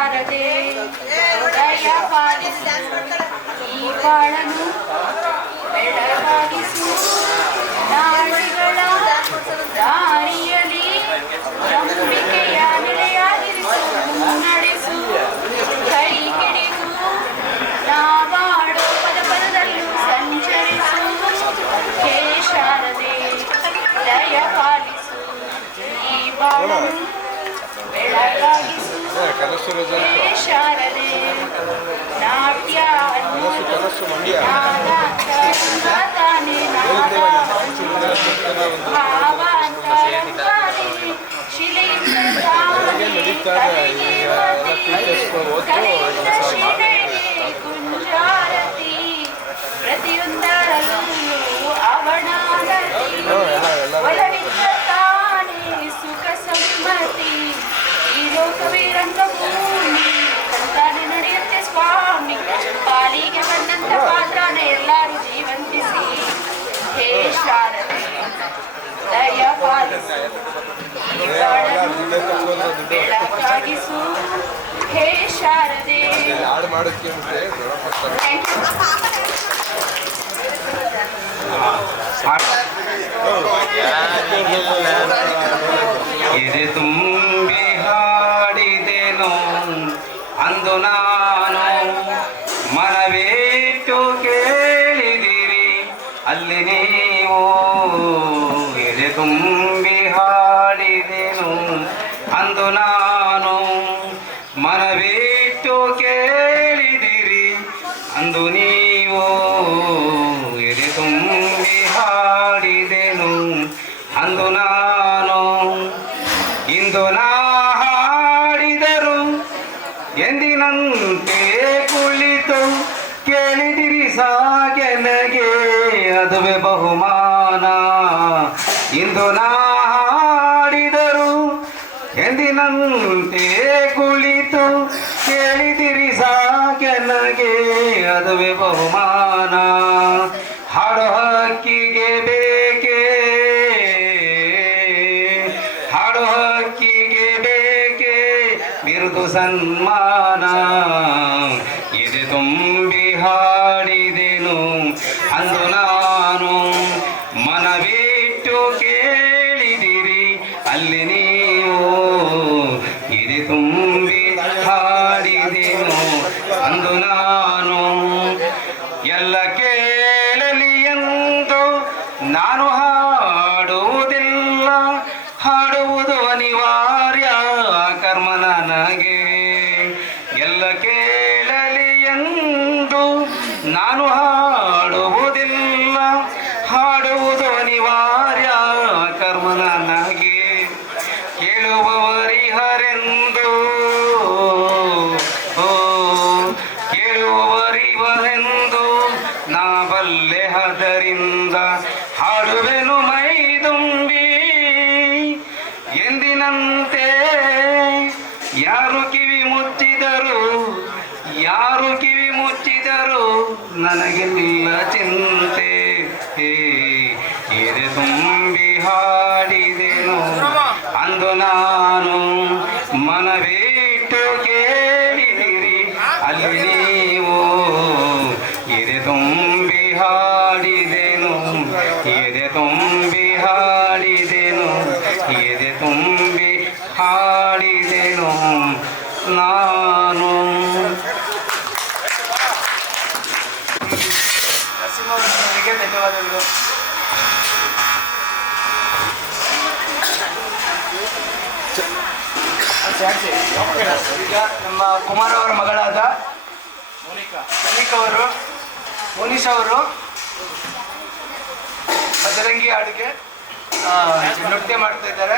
ಶಾರದೆ ದಯ ಪಾಲಿಸು ಈ ಬಾಳನು ಬೆಳಗಾಗಿಸು ನಾಡಿಗಳ ದಾರಿಯಲ್ಲಿ ನಂಬಿಕೆಯ ನೆಲೆಯಾಗಿರಿಸು ಮುನ್ನಡೆಸು ಕೈ ಹಿಡಿದು ನಾವಾಡೋ ಪದ ಪದದಲ್ಲೂ ಸಂಚರಿಸು ಹೇ ಶಾರದೆ ದಯ ಪಾಲಿಸು ಈ ಬಾಳನು ಬೆಳಗಾಗಿಸು ಹೇ ಶಾರದೆ ನಾಟ್ಯ ತಾನೇ ಭಾವಾಂತರಂಗಾನೆ ಶಿಲೆಯಿಂದ ಕಲೆಯಿಂದ ಶಿಲೆಗೆ ಕುಂಜಾರತಿ ಪ್ರತಿಯೊಂದರಲ್ಲೂ ಅವನಾಗತಿ ಒಲವಿದ್ದ ತಾನೇ ಸುಖ ಸಮ್ಮತಿ ಈ ಲೋಕವೇ ರಂಗಭೂಮಿ ತಂತಾನೆ ನಡೆಯುತ್ತೆ ಸ್ವಾಮಿ ಪಾಲಿಗೆ ಬಂದಂತ ಪಾತ್ರನ ಎಲ್ಲರೂ ಜೀವಂತಿಸಿ ಹೇ ಶಾರದೆ ದಯ ಪಾಲಿಸು ಈ ಬಾಳನ್ನು ಬೆಳಕಾಗಿಸು ಹೇ ಶಾರದೆ. ಎದೆ ತುಂಬಿ ಹಾಡಿದೆನು ಅಂದು ನಾನು ಮನವೇಟು ಕೇಳಿದಿರಿ ಅಲ್ಲಿ ನೀವು ಎದೆ ತುಂಬಿ ಹಾಡಿದೆನು ಅಂದು ನಾನು ಮನವೇಟು ಕೇಳಿದಿರಿ ಅಂದು ನೀವು ಎದೆ ತುಂಬಿ ಹಾಡಿದೆನು ಅಂದು ನಾನು ಇಂದು ನಾ ಹಾಡಿದರು ಎಂದಿನಂತೆ ಕುಳಿತು ಕೇಳಿದಿರಿ ಸಾಗೆನಗೆ ಅದುವೆ ಬಹುಮಾನ ಇಂದು ನಾ ಹಾಡಿದರು ಎಂದಿನಂತೆ ಕುಳಿತು ಕೇಳಿದಿರಿ ಸಾಗೆನಗೆ ಅದುವೆ ಬಹುಮಾನ ಹಾಡು ಹಕ್ಕಿಗೆ ಬೇಕೇ ಹಾಡು ಹಕ್ಕಿಗೆ ಬೇಕೇ ಬಿರುದು ಸನ್ಮಾನ ಎದೆ ತುಂಬಿ ಹಾಡಿದೆನು ಅಂದು ನಾನು ಮನವಿಟ್ಟು ಕೇಳಿದಿರಿ ಅಲ್ಲಿ ನೀವು ಎದೆ ತುಂಬಿ ಹಾಡಿದೆನು ಅಂದು ನಾನು ಎಲ್ಲ ಕೇಳಲಿ ಎಂದು ನಾನು ಹಾಡುವುದಿಲ್ಲ ಹಾಡುವುದು ಅನಿವಾರ್ಯ ಕರ್ಮ ನನಗೆ ಎಲ್ಲ ಕೇಳಲಿ ಎಂದು ನಾನು ಹಾಡುವುದಿಲ್ಲ ಹಾಡುವುದು ಅನಿವಾರ್ಯ ಕರ್ಮ ನನಗೆ ಕೇಳುವವರಿಹರೆಂದು ಕೇಳುವವರಿವರೆಂದು ನಾ ಬಲ್ಲೆ ಹದರಿಂದ ಹಾಡುವೆನು ಮೈದುಂಬಿ ಎಂದಿನಂತೆ ಯಾರು ಕಿವಿ ಮುಚ್ಚಿದರು ಯಾರು ಕಿವಿ ಮುಚ್ಚಿದರು ನನಗೆಲ್ಲ ಚಿಂತೆ ಎದೆ ತುಂಬಿ ಹಾಡಿದೆನು ಅಂದು ನಾನು ಮನವಿಟ್ಟು ಕೇಳಿದಿರಿ ಅಲ್ಲಿ ನೀವು ಎದೆ ತುಂಬಿ ಹಾಡಿದೆನು ಎದೆ ತುಂಬಿ ಹಾಡಿದೆನು ಎದೆ ತುಂಬಿ ಹಾಡಿದೆನು ನಾನು. ನರಸಿಂಹರಿಗೆ ಧನ್ಯವಾದಗಳು. ಈಗ ನಮ್ಮ ಕುಮಾರ್ ಅವರ ಮಗಳಾದ ಮೋನಿಶಾ ಅವರು ಬಜರಂಗಿ ಹಾಡಿಗೆ ನೃತ್ಯ ಮಾಡ್ತಾ ಇದ್ದಾರೆ.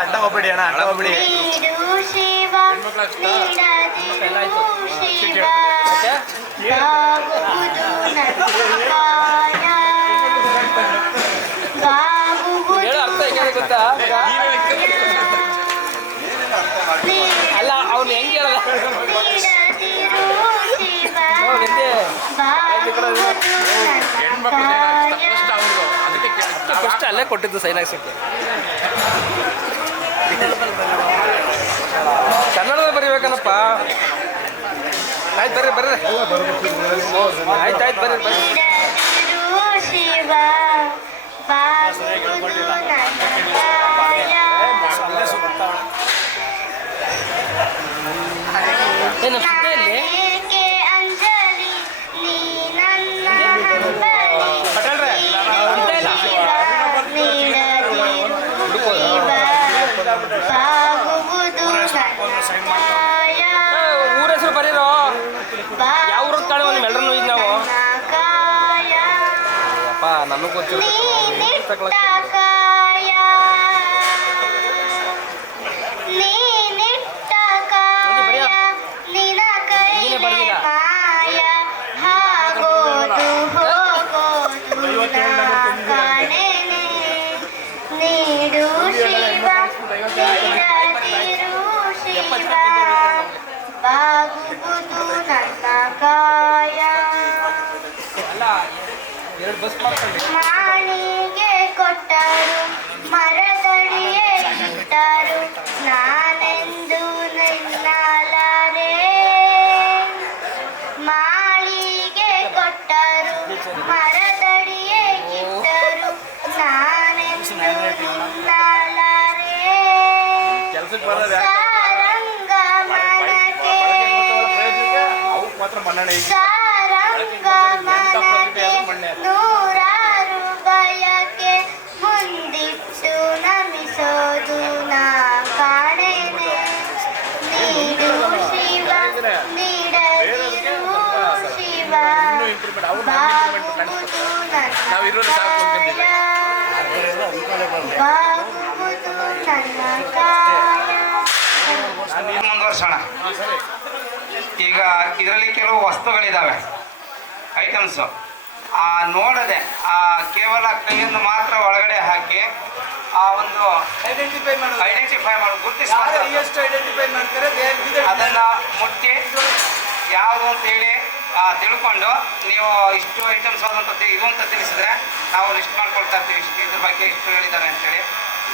ಅಡ್ಡ ಹೋಗ್ಬೇಡಿ ಅಣ್ಣ, ಅಡ್ಡ ಹೋಗ್ಬೇಡಿ. ನೀಡು ಶಿವ ನೀಡದಿರು ಶಿವ ಬಾಗುವುದು ನನ್ನ ಕಾಯ ಬಾಗುವುದು ಅಲ್ಲ ಅವ್ನು ಹೆಂಗೆ ಹೇಳಲ್ಲ, ನೀಡದಿರು ಶಿವ ಬಾಗುವುದು ನನ್ನ ಕಾಯ. ಫಸ್ಟ್ ಅಲ್ಲೇ ಕೊಟ್ಟಿದ್ದು ಸೈನ್ ಹಾಕ್ಸಕ್ಕೆ. ಕನ್ನಡದಲ್ಲಿ ಬರೀಬೇಕನ್ನಪ್ಪ. ಆಯ್ತು ಬರ್ರಿ ಬರ್ರಿ, ಆಯ್ತು ಆಯ್ತು ಬರ್ರಿ ಬರ್ರಿ. ನೀಡದಿರು ಶಿವ ಬಾಗುವುದು ನನ್ನ ಕಾಯ. ಏನು ಸುದ್ದಿಯಲ್ಲಿ ನಾನೇಕೆ ಅಂಜಲಿ ನೀ ನನ್ನ ಹಂಬಲಿ ಪಟೇಲ್ರೆ ಅಂತ ಇಲ್ಲ. ಶಿವ ನೀಡದಿರು ಶಿವ ಬಾಗುವುದು ನನ್ನ ಕಾಯ. ಊರ ಹೆಸರು ಬರೀರೋ, ಯಾವ ಊರಿಗೆ ಕಾಣುವ ನಿಮ್ಮ ಎಲ್ಲರನ್ನು ಈಗ ನಾವು ನನ್ನ ಕಾಯ ಅಪ್ಪ ನನಗೆ ಗೊತ್ತಿಲ್ಲ. ನೀನಿಟ್ಟ ಕಾಯ ನೀನಿಟ್ಟ ಕಾಯ ನಿನ ಕೈಲೆ ಮಾಯ ಹಾಗೋದು ಹೋಗೋದು ನಾ ಕಾಣೆನೆ. ನೀಡು ಶಿವ ನೀಡದಿರು ಶಿವ ಬಾಗುವುದು ನನ್ನ ಕಾಯ. ಅಲ್ಲ ಎರಡು ಬಸ್ ಮಾಡ್ಕೊಂಡು ಮಾಣಿಗೆ ಕೊಟ್ಟರು ಮರದಡಿಯೇ ಇಟ್ಟರು ನಾನೆಂದು ನಿನ್ನಲಾರೆ. ಮಾಳಿಗೆ ಕೊಟ್ಟರು ಮರದಡಿಯೇ ಇಟ್ಟರು ನಾನೆಂದು ನಿನ್ನಲಾರೆ. ಕೆಲಸಕ್ಕೆ ಬರೋದು ಸಾರಂಗ ಮನಕ್ಕೆ ಮಾತ್ರ ಮನ್ನಣೆ. ಸಾರಂಗ ಮನಕ್ಕೆ ನೂರಾರು ಬಯಕೆ ಮುಂದಿಟ್ಟು ನಮಿಸೋದು ನಾ ಕಾಣೆನೆ. ನೀಡು ಶಿವ ನೀಡದಿರು ಶಿವ ಬಾಗುವುದು ನನ್ನ ಕಾಯ ಬಾಗುವುದು ನನ್ನ ಕಾಯ. ಮುಂದುವರ್ಸೋಣ. ಈಗ ಇದರಲ್ಲಿ ಕೆಲವು ವಸ್ತುಗಳಿದ್ದಾವೆ, ಐಟಮ್ಸು. ನೋಡದೆ ಕೇವಲ ಕೈಯನ್ನು ಮಾತ್ರ ಒಳಗಡೆ ಹಾಕಿ ಆ ಒಂದು ಐಡೆಂಟಿಫೈ ಮಾಡಿ ಗುರುತಿಸ್ತಾರೆ. ಎಷ್ಟು ಐಡೆಂಟಿಫೈ ಮಾಡ್ತಾರೆ ಅದನ್ನು ಮುಟ್ಟಿ ಯಾವುದು ಅಂತೇಳಿ ತಿಳ್ಕೊಂಡು ನೀವು ಇಷ್ಟು ಐಟಮ್ಸ್ ಆದಂಥ ಇದು ಅಂತ ತಿಳಿಸಿದ್ರೆ ನಾವು ಲಿಸ್ಟ್ ಮಾಡ್ಕೊಳ್ತಾ ಇರ್ತೀವಿ. ಇದ್ರ ಬಗ್ಗೆ ಇಷ್ಟು ಹೇಳಿದ್ದಾರೆ ಅಂತೇಳಿ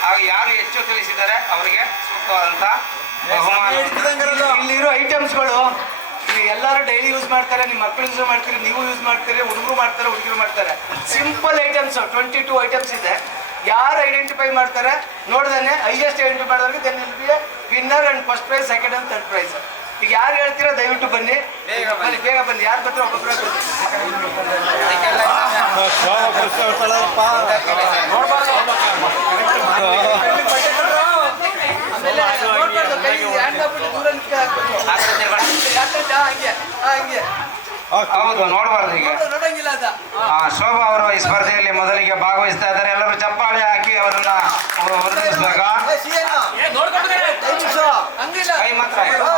ಹಾಗೂ ಯಾರು ಹೆಚ್ಚು ತಿಳಿಸಿದ್ದಾರೆ ಅವರಿಗೆ ಸೂಕ್ತವಾದಂಥ ಬಹುಮಾನ. ಇಲ್ಲಿರೋ ಐಟಮ್ಸ್ಗಳು ಎಲ್ಲರೂ ಡೈಲಿ ಯೂಸ್ ಮಾಡ್ತಾರೆ, ನಿಮ್ಮ ಮಕ್ಕಳು ಯೂಸ್ ಮಾಡ್ತೀರಿ, ನೀವು ಯೂಸ್ ಮಾಡ್ತೀರಿ, ಹುಡುಗರು ಮಾಡ್ತಾರೆ, ಹುಡುಗರು ಮಾಡ್ತಾರೆ. ಸಿಂಪಲ್ ಐಟಮ್ಸ್ 22 ಐಟಮ್ಸ್ ಇದೆ. ಯಾರು ಐಡೆಂಟಿಫೈ ಮಾಡ್ತಾರೆ ನೋಡ್ದೇನೆ ಹೈಯೆಸ್ಟ್ ಐಡೆಂಟಿಫೈ ಮಾಡೋರಿಗೆ then will be winner and first prize, second and third prize. ಈಗ ಯಾರು ಹೇಳ್ತೀರಾ ದಯವಿಟ್ಟು ಬನ್ನಿ, ಬೇಗ ಬನ್ನಿ. ಯಾರು ಬರ್ತಾರೆ ಒಬ್ಬೊಬ್ಬರೇ ಬನ್ನಿ. ಹೌದು, ನೋಡಬಾರ್ದು. ಈಗ ಶೋಭಾ ಅವರು ಈ ಸ್ಪರ್ಧೆಯಲ್ಲಿ ಮೊದಲಿಗೆ ಭಾಗವಹಿಸ್ತಾ ಇದ್ದಾರೆ. ಎಲ್ಲರೂ ಚಪ್ಪಾಳೆ ಹಾಕಿ ಅವರನ್ನ ಹೊರಡಿಸಬೇಕ. ಕೈ ಮಾತ್ರ ಕರೆಕ್ಟ್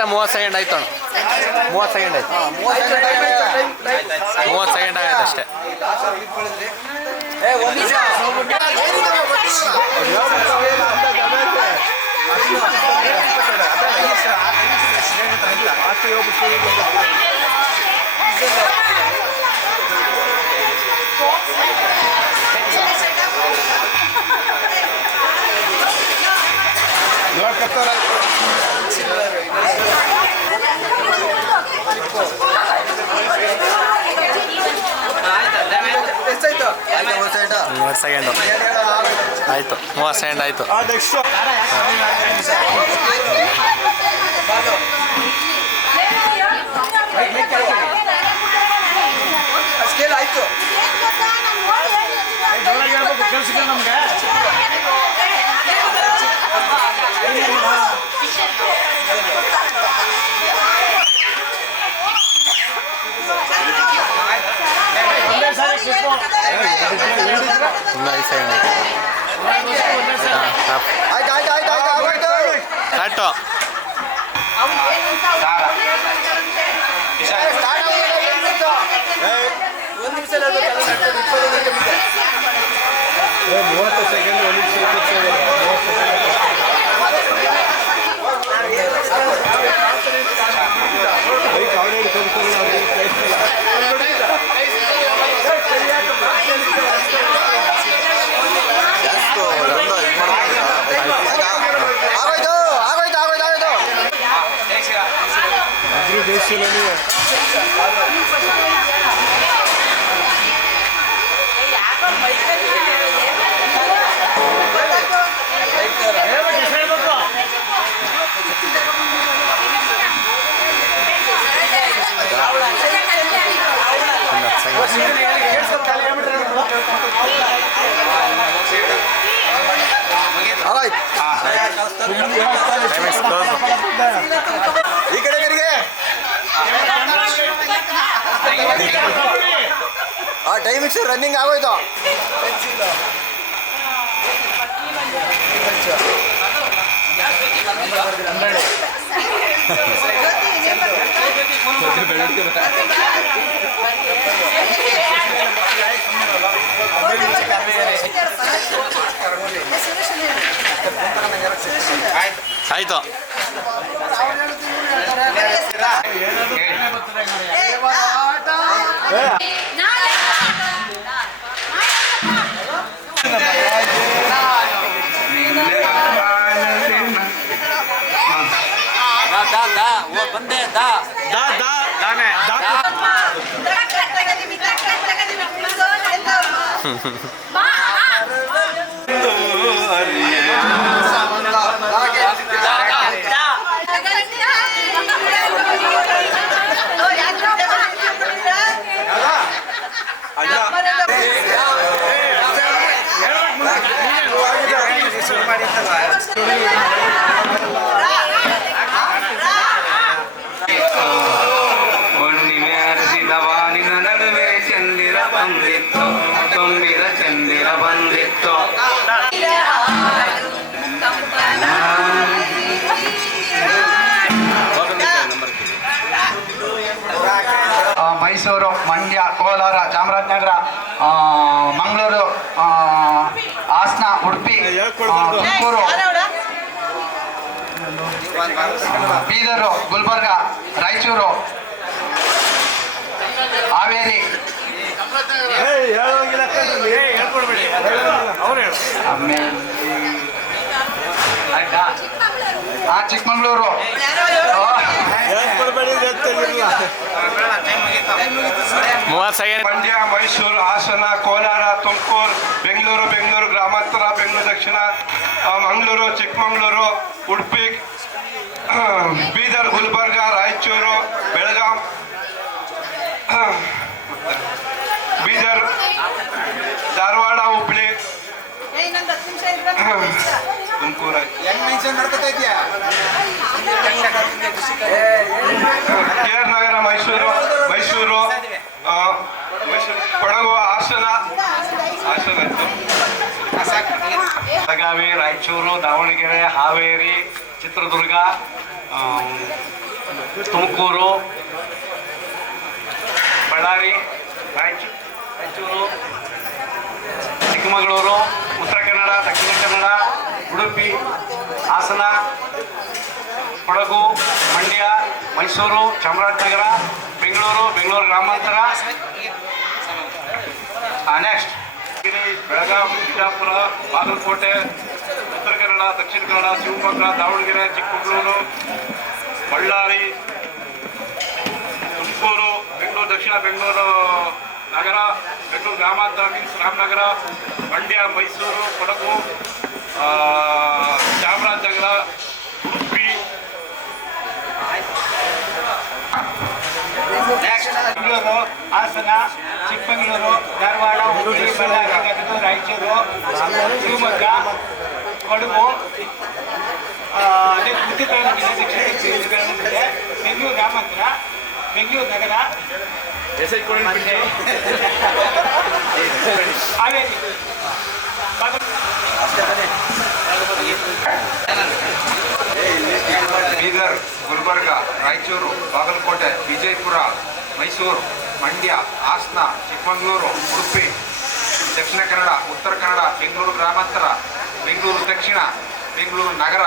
30 ಸೆಕೆಂಡ್ ಆಯ್ತು. 30 ಸೆಕೆಂಡ್ ಆಯ್ತು. 30 ಸೆಕೆಂಡ್ ಆಗೈತೆ ಅಷ್ಟೇ. ಸೆಕೆಂಡು ಆಯಿತು. 30 ಸೆಕೆಂಡ್ ಆಯಿತು. ಸ್ಕೇಲ್ ಆಯ್ತು. ಕಟ್ಟು ಒಂದು ನಿಮಿಷ 30 ಸೆಕೆಂಡ್ ಈ ಕಡೆಗೆ ಆ ಟೈಮಿಂಗ್ಸ್ ರನ್ನಿಂಗ್ ಆಗೋಯ್ತು. ಆಯಿತು. ಚಾಮರಾಜನಗರ, ಮಂಗಳೂರು, ಹಾಸನ, ಉಡುಪಿ, ತುಮಕೂರು, ಬೀದರು, ಗುಲ್ಬರ್ಗ, ರಾಯಚೂರು, ಹಾವೇರಿ, ಆಮೇಲೆ ಆಯ್ತಾ, ಚಿಕ್ಕಮಗಳೂರು, ಮಂಡ್ಯ, ಮೈಸೂರು, ಹಾಸನ, ಕೋಲಾರ, ತುಮಕೂರು, ಬೆಂಗಳೂರು ಗ್ರಾಮಾಂತರ, ಬೆಂಗಳೂರು ದಕ್ಷಿಣ, ಮಂಗಳೂರು, ಚಿಕ್ಕಮಗಳೂರು, ಉಡುಪಿ, ಬೀದರ್, ಗುಲ್ಬರ್ಗ, ರಾಯಚೂರು, ಬೆಳಗಾಂ, ಬೀದರ್, ಧಾರವಾಡ, ಹುಬ್ಳಿ, ತುಮಕೂರು, ಕೆ.ಆರ್. ನಗರ, ಮೈಸೂರು, ಕೊಡಗು, ಹಾಸನ ಬೆಳಗಾವಿ, ರಾಯಚೂರು, ದಾವಣಗೆರೆ, ಹಾವೇರಿ, ಚಿತ್ರದುರ್ಗ, ತುಮಕೂರು, ಬಳ್ಳಾರಿ, ರಾಯಚೂರು, ಚಿಕ್ಕಮಗಳೂರು, ಉತ್ತರ ಕನ್ನಡ, ದಕ್ಷಿಣ ಕನ್ನಡ, ಉಡುಪಿ, ಹಾಸನ, ಕೊಡಗು, ಮಂಡ್ಯ, ಮೈಸೂರು, ಚಾಮರಾಜನಗರ, ಬೆಂಗಳೂರು ಗ್ರಾಮಾಂತರ, ನೆಕ್ಸ್ಟ್ ಬೆಳಗಾಂ, ಬಿಜಾಪುರ, ಬಾಗಲಕೋಟೆ, ಉತ್ತರ ಕನ್ನಡ, ದಕ್ಷಿಣ ಕನ್ನಡ, ಶಿವಮೊಗ್ಗ, ದಾವಣಗೆರೆ, ಚಿಕ್ಕಮಗಳೂರು, ಬಳ್ಳಾರಿ, ತುಮಕೂರು, ಬೆಂಗಳೂರು ದಕ್ಷಿಣ, ಬೆಂಗಳೂರು ನಗರ, ಬೆಂಗಳೂರು ಗ್ರಾಮಾಂತರ ಮೀನ್ಸ್ ರಾಮನಗರ, ಮಂಡ್ಯ, ಮೈಸೂರು, ಕೊಡಗು, ಚಾಮರಾಜನಗರ, ಉಡುಪಿ, ಬೆಂಗಳೂರು, ಹಾಸನ, ಚಿಕ್ಕಮಗಳೂರು, ಧಾರವಾಡ, ಹುಬ್ಬಳ್ಳಿ, ಬಳ್ಳಾರಿ, ಗದಗ, ರಾಯಚೂರು, ಶಿವಮೊಗ್ಗ, ಕೊಡಗು, ಅದೇ ಉತ್ತರ ಕನ್ನಡ ಜಿಲ್ಲೆ, ಬೆಂಗಳೂರು ಗ್ರಾಮಾಂತರ, ಬೆಂಗಳೂರು ನಗರ, ಹಾವೇರಿ, ಬೀದರ್, ಗುಲ್ಬರ್ಗ, ರಾಯಚೂರು, ಬಾಗಲಕೋಟೆ, ವಿಜಯಪುರ, ಮೈಸೂರು, ಮಂಡ್ಯ, ಹಾಸನ, ಚಿಕ್ಕಮಗಳೂರು, ಉಡುಪಿ, ದಕ್ಷಿಣ ಕನ್ನಡ, ಉತ್ತರ ಕನ್ನಡ, ಬೆಂಗಳೂರು ಗ್ರಾಮಾಂತರ, ಬೆಂಗಳೂರು ದಕ್ಷಿಣ, ಬೆಂಗಳೂರು ನಗರ,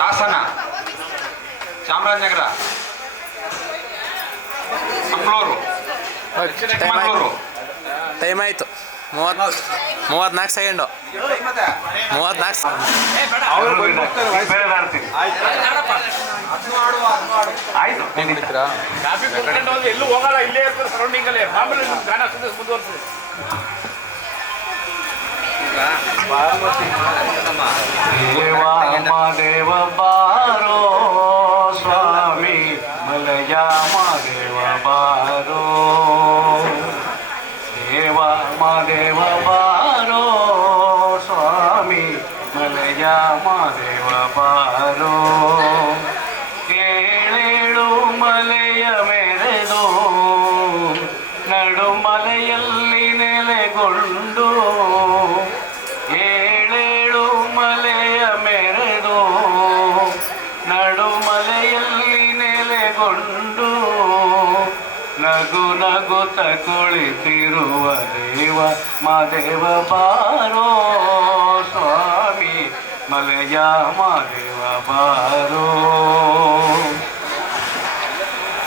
ಹಾಸನ, ಚಾಮರಾಜನಗರ, ಮಂಗಳೂರು, ಚಿಕ್ಕಮಗಳೂರು. ಟೈಮ್ ಆಯಿತು 34 ಸೆಕೆಂಡು 34 ಆಯ್ತು ಎಲ್ಲೂ ಹೋಗಲ್ಲ, ಇಲ್ಲೇ ಇರ್ತಾರೆ ಸರೌಂಡಿಂಗ್ ಅಲ್ಲಿ. ಮಾಮೂಲಿ ಗಾನ ಮುಂದುವರ್ಸಿ. ದೇವ ಬಾರೋ ಸ್ವಾಮಿ ಮಲಯ ಮಾದೇವ ಬಾರೋ, ದೇವ ಬಾರೋ ಸ್ವಾಮಿ ಮಲಯ ಮಾದೇವ ಬಾರೋ, ಏಳೇಳು ಮಲೆಯ ಮೆರೆದು ನಡುಮಲೆಯಲ್ಲಿ ನೆಲೆಗೊಂಡು, ಏಳೇಳು ಮಲೆಯ ಮೆರೆದು ನಡುಮಲೆಯಲ್ಲಿ ನೆಲೆಗೊಂಡು, ನಗು ನಗುತ್ತ ಕುಳಿತಿರುವ ದೇವ ಮಾದೇವ ಬಾರೋ ಸ್ವಾಮಿ ಮಲಯ ಮಾದೇವ ಬಾರೋ,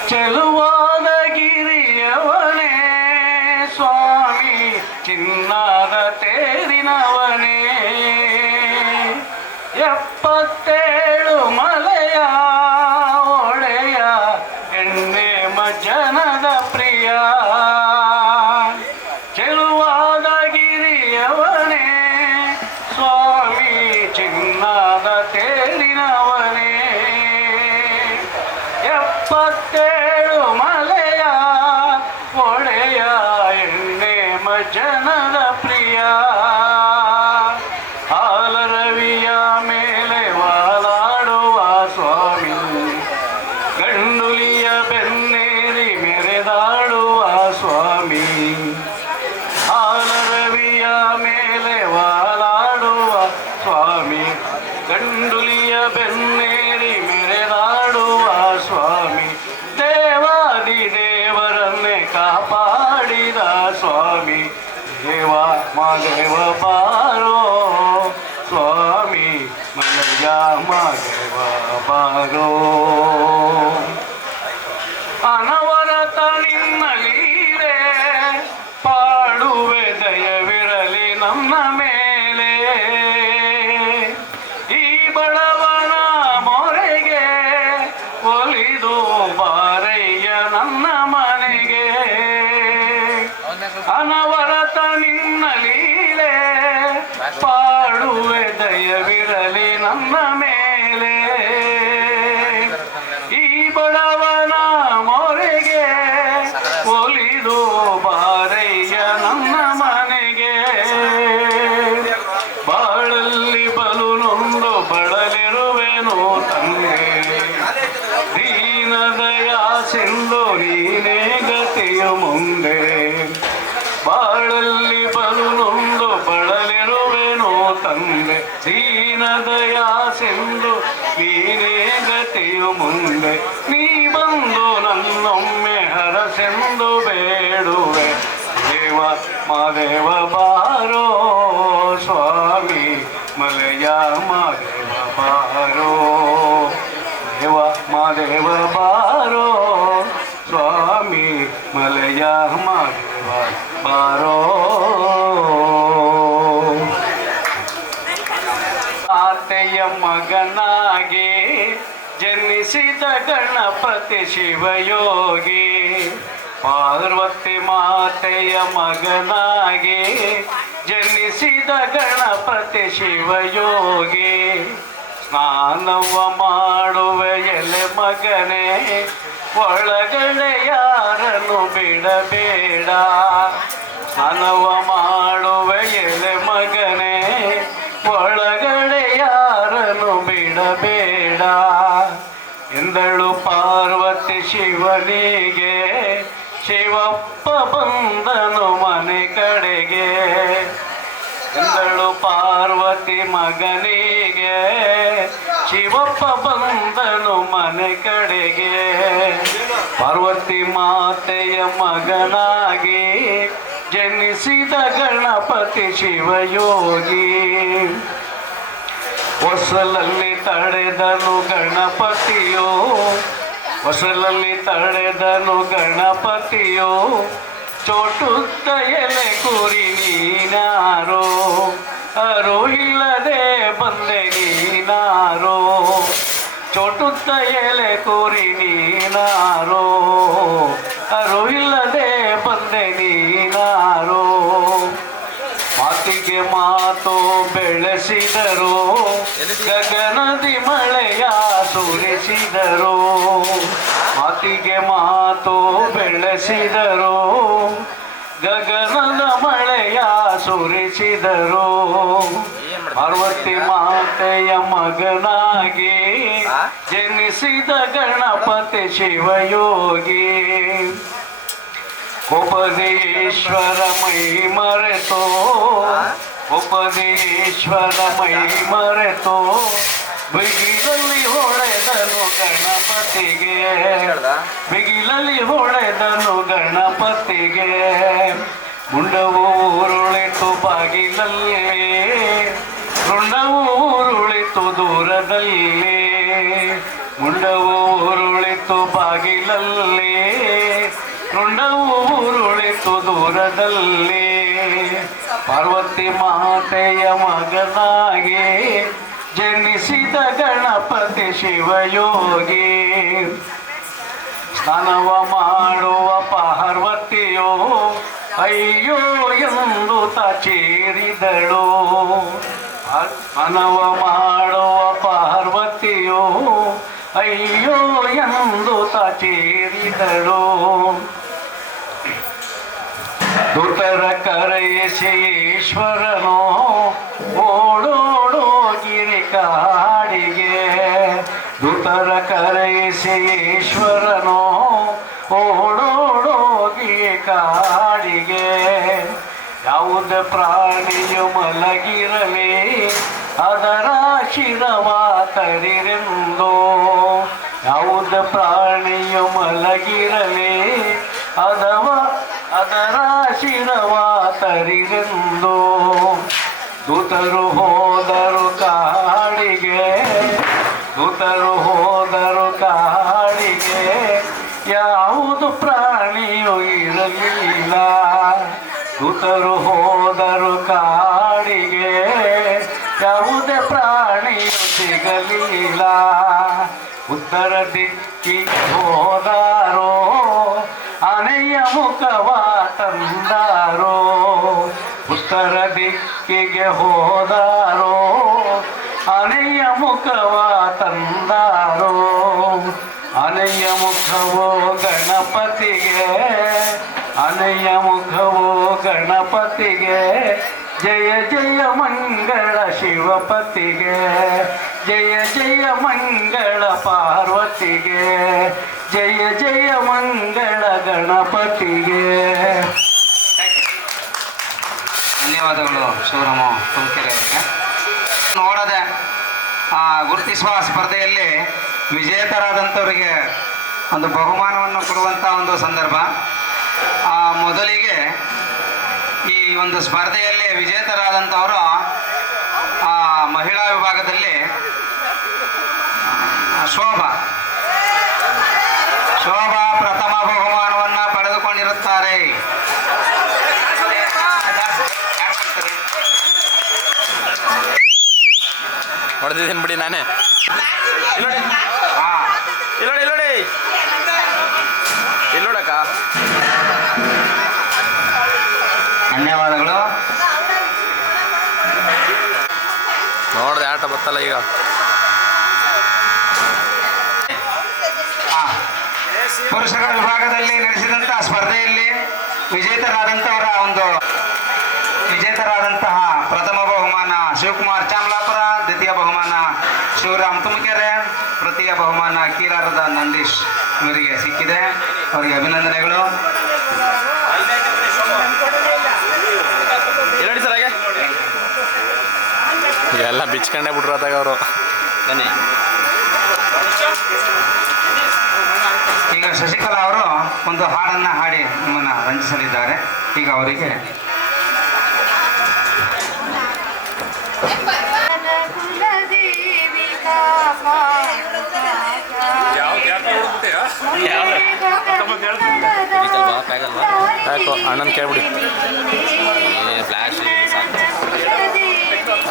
ಚೆಲುವಾದ ಗಿರಿಯವನೇ ಸ್ವಾಮಿ ಚಿನ್ನಾದ ತೇರಿನವನೇ, 77 ಮಲೆಯ ಒಡೆಯ ಎಣ್ಣೆ ಮಜ್ಜನದ ಪ್ರಿಯ, ಚೆಲುವಾದ ಗಿರಿಯವನೇ ಸ್ವಾಮಿ ಚಿನ್ನಾದ ತೇರಿನವನೇ, 77 ಮಲೆಯ ಒಡೆಯ ಎಣ್ಣೆ ಮಜ್ಜನದ ಪ್ರಿಯ, ಹಾಲರವಿಯ ಮೇಲೆ ವಾಲಾಡುವ ಸ್ವಾಮಿ, ಗಂಡುಲಿಯ ಬೆನ್ನೇರಿ ಮೆರೆದಾಡುವ ಸ್ವಾಮಿ, ಹಾಲರವಿಯ ಮೇಲೆ ವಾಲಾಡುವ ಸ್ವಾಮಿ, ಗಂಡು ಕಾಪಾಡಿದ ಸ್ವಾಮಿ ದೇವ ಮಾದೇವ ಬಾರೋ ಸ್ವಾಮಿ ಮಲಯ ಮಾದೇವ ಬಾರೋ ಅನವರತ ನಿನ್ನ ಲೀಲೆ ಪಾಡುವೆ ದಯವಿರಲಿ ನಮ್ಮ ಮೇಲೆ ಈ ಬಡವನ ಮೊರೆಗೆ ಒಲಿದು ಬಾರಯ್ಯ ನನ್ನ ಮನೆಗೆ ಅನವರತ ನಿನ್ನ ಲೀಲೆ ಪಾಡುವೆ ದಯವಿರಲಿ ನಮ್ಮ ಮೇಲೆ ಈ ಬಡವನ ಮೊರೆಗೆ ಒಲಿದು ಬಾರಯ್ಯ ನನ್ನ ಮನೆಗೆ ಬಾಳಲ್ಲಿ ಬಲು ನೊಂದು ಬಳಲಿರುವೆನು ತಂದೆ ದೀನದಯ ಸಿಂಧು ನೀನೇ ಗತಿಯು ಮುಂದೆ ಬಾಳಲ್ಲಿ ಬಲು ನೊಂದು ಬಳಲಿರುವೆನು ತಂದೆ ದೀನದಯ ಸಿಂಧು ನೀನೇ ಗತಿಯು ಮುಂದೆ ನೀ ಬಂದು ನನ್ನೊಮ್ಮೆ ಹರಸೆಂದು ಬೇಡುವೆ ದೇವ ಮಾದೇವ ಬಾರೋ ಸ್ವಾಮಿ ಮಲಯ ಮಾದೇವ ಬಾರೋ ದೇವ ಮಾದೇವ ಬಾರೋ ಸ್ವಾಮಿ ಮಲಯ ಮಾದೇವ ಬಾರೋ ಆತೆಯ ಮಗನಾಗಿ ಜನಿಸಿದ ಗಣಪತಿ ಶಿವಯೋಗಿ ಪಾರ್ವತಿ ಮಾತೆಯ ಮಗನಾಗಿ ಜನಿಸಿದ ಗಣಪತಿ ಶಿವಯೋಗಿ ಸ್ನಾನವ ಮಾಡುವ ಎಲೆ ಮಗನೇ ಒಳಗಡೆ ಯಾರನ್ನು ಬಿಡಬೇಡ ಸ್ನಾನವ ಮಾಡುವ ಎಲೆ ಮಗನೇ ಒಳಗಡೆ ಯಾರನ್ನು ಬಿಡಬೇಡ ಎಂದಳು ಪಾರ್ವತಿ ಶಿವನಿಗೆ ಶಿವಪ್ಪ ಬಂದನು ಮನೆ ಕಡೆಗೆ ಎಂದಳು ಪಾರ್ವತಿ ಮಗನಿಗೆ ಶಿವಪ್ಪ ಬಂದನು ಮನೆ ಕಡೆಗೆ ಪಾರ್ವತಿ ಮಾತೆಯ ಮಗನಾಗಿ ಜನಿಸಿದ ಗಣಪತಿ ಶಿವಯೋಗಿ ಹೊಸಲಲ್ಲಿ ತಡೆದನು ಗಣಪತಿಯೋ ಹೊಸಲಲ್ಲಿ ತಡೆದನು ಗಣಪತಿಯೋ ಚೋಟುತ್ತ ಎಲೆ ಕುರಿ ನೀನಾರೋ ಅರು ಇಲ್ಲದೆ ಬಂದೆ ನೀನಾರೋ ಚೋಟುತ್ತ ಎಲೆ ಕುರಿ ನೀನಾರೋ ಅರು ಇಲ್ಲದೆ ಬಂದೆ ನೀನಾರೋ ಮಾತಿಗೆ ಮಾತು ಬೆಳೆಸಿದರು ಗಗನದಿ ಮಳೆಯ ಸುರಿಸಿದರು ಮಾತಿಗೆ ಮಾತು ಬೆಳೆಸಿದರು ಗಗನದ ಮಳೆಯ ಸುರಿಸಿದರು ಪಾರ್ವತಿ ಮಾತೆಯ ಮಗನಾಗಿ ಜನಿಸಿದ ಗಣಪತಿ ಶಿವಯೋಗಿ ಉಪದೇಶ್ವರ ಮೈ ಮರೆತೋ ಉಪದೇಶ್ವರ ಮೈ ಮರೆತೋ ಬಿಗಿಲಲ್ಲಿ ಹೊಳೆದನು ಗಣಪತಿಗೆ ಬಿಗಿಲಲ್ಲಿ ಹೊಳೆದನು ಗಣಪತಿಗೆ ಮುಂಡವು ಉರುಳಿತು ಬಾಗಿಲಲ್ಲಿ ರುಂಡವು ಉರುಳಿತು ದೂರದಲ್ಲಿ ಮುಂಡವು ಉರುಳಿತು ಬಾಗಿಲಲ್ಲಿ ರುಂಡವು ಉರುಳಿತು ದೂರದಲ್ಲಿ ಪಾರ್ವತಿ ಮಾತೆಯ ಮಗನಾಗಿ ಜನಿಸಿದ ಗಣಪತಿ ಶಿವಯೋಗಿ ಸ್ನಾನವ ಮಾಡುವ ಪಾರ್ವತಿಯೋ ಅಯ್ಯೋ ಎಂದು ಚೀರಿದಳು ಸ್ನಾನವ ಮಾಡುವ ಪಾರ್ವತಿಯೋ ಅಯ್ಯೋ ಎಂದು ಚೀರಿದಳು ದುತರ ಕರೆಯಿಸಿ ಈಶ್ವರನೋ ಓಡೋಡೋ ಗಿರಿ ಕಾಡಿಗೆ ದುತರ ಕರೆಯಿಸಿ ಈಶ್ವರನೋ ಓಡೋಡೋ ಗಿರಿ ಕಾಡಿಗೆ ಯಾವುದೇ ಪ್ರಾಣಿಯು ಮಲಗಿರಲಿ ಅದರ ಶಿರವ ತರಿರೆಂದು ಯಾವುದೇ ಪ್ರಾಣಿಯು ಮಲಗಿರಲಿ ಅದವ ಅದರ ಶಿರವ ತರಿರೆಂದು ದೂತರು ಹೋದರು ಕಾಡಿಗೆ, ದೂತರು ಹೋದರು ಕಾಡಿಗೆ, ಯಾವುದು ಪ್ರಾಣಿಯೂ ಇರಲಿಲ್ಲ. ದೂತರು ಹೋದರು ಕಾಡಿಗೆ, ಯಾವುದೇ ಪ್ರಾಣಿಯೂ ಸಿಗಲಿಲ್ಲ. ಉತ್ತರ ದಿಕ್ಕಿಗೆ ಹೋದಾರೋ, ಆನೆಯ ಮುಖವ ತಂದಾರೋ. ಉತ್ತರ ದಿಕ್ಕಿಗೆ ಹೋದಾರೋ, ಆನೆಯ ಮುಖವ ತಂದಾರೋ. ಆನೆಯ ಮುಖವೋ ಗಣಪತಿಗೆ, ಆನೆಯ ಮುಖವೋ ಗಣಪತಿಗೆ. ಜಯ ಜಯ ಮಂಗಳ ಶಿವಪತಿಗೆ, ಜಯ ಜಯ ಮಂಗಳ ಪಾರ್ವತಿಗೆ, ಜಯ ಜಯ ಮಂಗಳ ಗಣಪತಿಗೆ. ಧನ್ಯವಾದಗಳು ಶಿವರಾಮ ತುಮಕೆರೆ ಅವರಿಗೆ. ನೋಡದೆ ಗುರುತಿಸುವ ಸ್ಪರ್ಧೆಯಲ್ಲಿ ವಿಜೇತರಾದಂಥವರಿಗೆ ಒಂದು ಬಹುಮಾನವನ್ನು ಕೊಡುವಂಥ ಒಂದು ಸಂದರ್ಭ. ಮೊದಲಿಗೆ ಈ ಒಂದು ಸ್ಪರ್ಧೆಯಲ್ಲಿ ವಿಜೇತರಾದಂಥವರು ಮಹಿಳಾ ವಿಭಾಗದಲ್ಲಿ ಶೋಭಾ ಪ್ರಥಮ ಬಹುಮಾನವನ್ನು ಪಡೆದುಕೊಂಡಿರುತ್ತಾರೆ. ಹೊಡೆದಿದ್ದೀನಿ ಬಿಡಿ ನಾನೇ. ಇಲ್ಲೋಡಿ ಇಲ್ಲೋಡಕ್ಕ. ಧನ್ಯವಾದಗಳು. ನೋಡ್ದೆ ಆಟ ಬತ್ತಲ್ಲ ಈಗ. ಪುರುಷರ ವಿಭಾಗದಲ್ಲಿ ನಡೆಸಿದಂತಹ ಸ್ಪರ್ಧೆಯಲ್ಲಿ ವಿಜೇತರಾದಂತಹ ಪ್ರಥಮ ಬಹುಮಾನ ಶಿವಕುಮಾರ್ ಚಾಮಲಾಪುರ, ದ್ವಿತೀಯ ಬಹುಮಾನ ಶಿವರಾಮ್ ತುಮಕೆರೆ, ತೃತೀಯ ಬಹುಮಾನ ಕೀರಾರದ ನಂದೀಶ್ ಇವರಿಗೆ ಸಿಕ್ಕಿದೆ. ಅವರಿಗೆ ಅಭಿನಂದನೆಗಳು. ಇಲ್ಲಡಿ ಸರ್ ಹಾಗೆ ಎಲ್ಲ ಬಿಚ್ಕೊಂಡೇ ಬಿಟ್ರು ಅದಾಗ ಅವರು. ಬನ್ನಿ. ಈಗ ಶಶಿಕಲಾ ಅವರು ಒಂದು ಹಾಡನ್ನು ಹಾಡಿ ನಮ್ಮನ್ನು ರಂಜಿಸಲಿದ್ದಾರೆ. ಈಗ ಅವರಿಗೆ ಯಾಕೋ ಅಣ್ಣನ ಕೇಳ್ಬಿಡಿ. ಫ್ಲ್ಯಾಶ್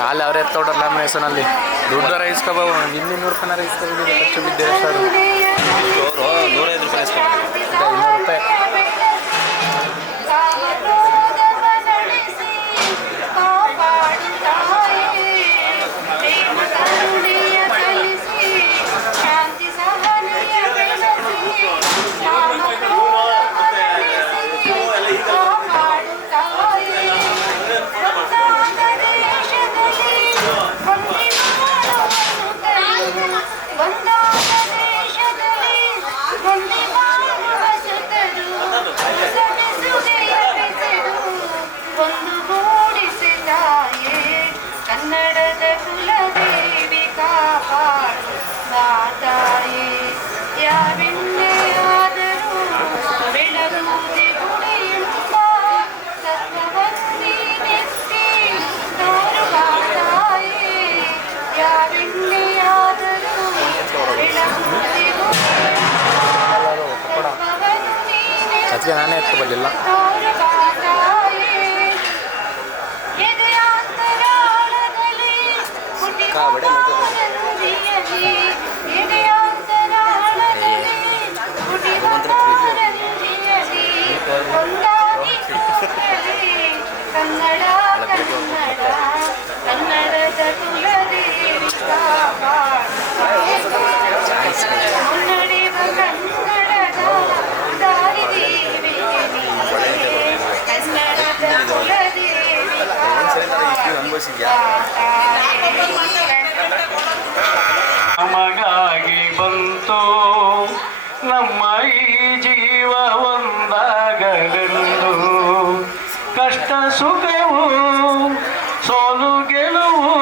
ಅಲ್ಲಿ ಅವ್ರು ಎತ್ತೋಡ್ರಲ್ಲ ನಮ್ಮ ಹೆಸರಿನಲ್ಲಿ ದುಡ್ಡು ಇಸ್ಕೋಬೋ. 200 ರೂಪಾಯಿನಾರ ಇಸ್ಕೋಬೋದು. ಖರ್ಚು ಬಿದ್ದೆ ಸರ್ 105 ರೂಪಾಯಿ ಇಸ್ಕೋಬೋದು. 200 ರೂಪಾಯಿ. ಕನ್ನಡದ ಕುಲದೇವಿ ಕಾಪಾಡು ಮಾತಾಯೇ. ಯಾವೆನ್ನೆಯಾದರೂ ಬೆಳಗುವುದೇ ಗುಡಿಯೆಂಬ ತತ್ವವನ್ನೆತ್ತಿ ತೋರುವ ತಾಯೇ. ಯಾವೆನ್ನೆಯಾದರೂ ಬೆಳಗುವುದೇ ಅದಕ್ಕೆ ನಾನೇ ಎತ್ತು ಬರಲಿಲ್ಲ. ಕನ್ನಡದ ಕುಲದೇವಿ ಮುನ್ನಡೆವ ಕನ್ನಡದ ದಾರಿದೇವಿ ಕನ್ನಡದ ಕುಲದೇವಿ ನಮಗಾಗಿ ಬಂತು ನಮ್ಮ ಈ ಜೀವ ಒಂದಾಗಲೆಂದು. ಕಷ್ಟ ಸುಖವು ಸೋಲು ಗೆಲುವು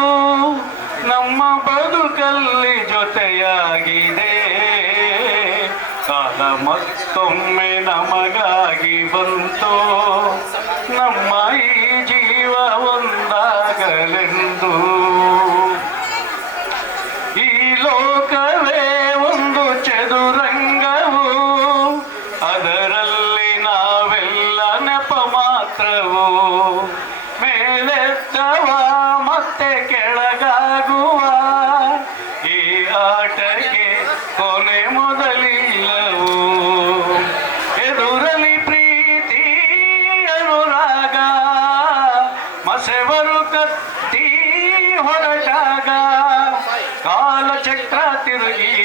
ನಮ್ಮ ಬದುಕಲ್ಲಿ ಜೊತೆಯಾಗಿದೆ. ಕಾಲ ಮತ್ತು ಮತ್ತೊಮ್ಮೆ ನಮಗಾಗಿ ಬಂತು ನಮ್ಮ ಈ ಜೀವ ಒಂದಾಗಲೆಂದು. ಈ ಲೋಕವೇ ಒಂದು ಚದುರಂಗವು, ಅದರಲ್ಲಿ ನಾವೆಲ್ಲ ನೆಪ ಮಾತ್ರವು. ಮೇಲೆತ್ತವ ಮತ್ತೆ ಕೆಳಗಾಗುವ ಈ ಆಟಕ್ಕೆ ಕೊನೆ ಮೊದಲಿಲ್ಲವು. ಎದುರಲಿ ಪ್ರೀತಿ ಅನುರಾಗ, ಮಸೆವರು ಕತ್ತಿ ಹೊರಟಾಗ, ಕಾಲಚಕ್ರ ತಿರುಗಿ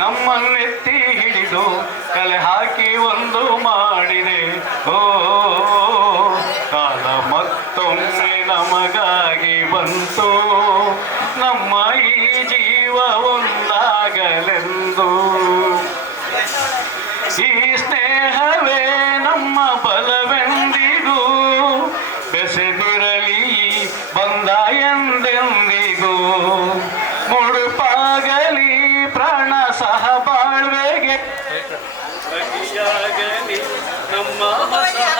ನಮ್ಮನ್ನೆತ್ತಿ ಹಿಡಿದು ಕಲೆ ಹಾಕಿ ಒಂದು ಮಾಡಿದೆ. ಓ ಕಾಲ ಮತ್ತೊಮ್ಮೆ ನಮಗಾಗಿ ಬಂತು ನಮ್ಮ ಈ ಜೀವ ಒಂದಾಗಲೆಂದು. ಈ ಸ್ನೇಹವೇ ನಮ್ಮ ಬಲವೆಂದಿಗೂ, ಬೆಸೆದಿರಲಿ ಬಂದ ಎಂದೆಂದಿಗೂ. ಮುಡುಪಾಗಲಿ ಪ್ರಾಣ ಸಹ ಬಾಳ್ವೆಗೆ, ನಮ್ಮ ಹೊಸ